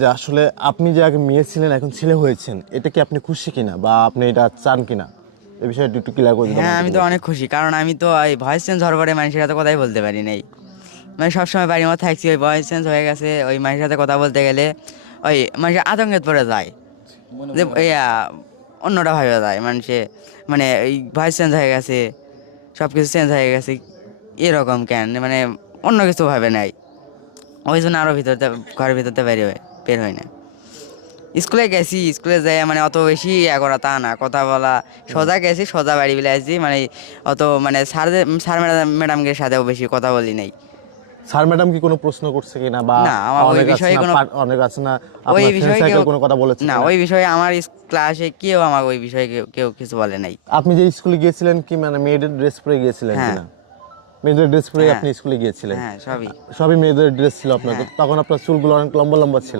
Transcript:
যে আসলে আপনি যে আগে মেয়ে ছিলেন এখন ছেলে হয়েছেন, এটা কি আপনি খুশি কিনা বা আপনি এটা চান কিনা, এই বিষয়টা একটু ক্লিয়ার করে যদি হ্যাঁ, আমি আমাদেরকে তো বলতেন। অনেক খুশি, কারণ আমি তো এই ভয়েস চেঞ্জ হওয়ার পরে মানুষের সাথে কথাই বলতে পারি নাই। মানে সবসময় বাড়ির মধ্যে থাকছি, ওই ভয়েস চেঞ্জ হয়ে গেছে, ওই মানুষের সাথে কথা বলতে গেলে ওই মানুষের আতঙ্কে পড়ে যায় যে ইয়া অন্যটা ভাবে যায় মানুষে, মানে এই ভয়েস চেঞ্জ হয়ে গেছে, সব কিছু চেঞ্জ হয়ে গেছে, এরকম কেন, মানে অন্য কিছু ভাবে নাই। ওই জন্য আরও ঘরের ভিতরতে বের হয় না। স্কুলে গেছি, স্কুলে যাই মানে অত বেশি ইয়া করা তা না, কথা বলা সোজা গেছি, সোজা বাড়ি বেলা আসছি, মানে অত মানে স্যার ম্যাডামদের সাথেও বেশি কথা বলি নাই। স্যার ম্যাডাম কি কোনো প্রশ্ন করছে কিনা বা না, আমার ওই অনেক আছে বিষয়ে না কোনো অনেক আছে না ওই আপনার ফ্রেন্ড বিষয়ে কেউ সার্কেল কোনো কথা বলেছে না, কিনা? ওই বিষয়ে আমার ক্লাসে কেউ আমাকে ওই বিষয়ে কেউ কিছু বলে নাই। আপনি যে স্কুলে গিয়েছিলেন কি মানে মেয়েদের ড্রেস পরে গিয়েছিলেন হ্যাঁ, কিনা? মেয়েদের ড্রেস পরে হ্যাঁ, আপনি স্কুলে গিয়েছিলেন? হ্যাঁ, সবই। সবই মেয়েদের ড্রেস ছিল আপনার, তো হ্যাঁ। তখন আপনার চুলগুলো অনেক লম্বা লম্বা ছিল।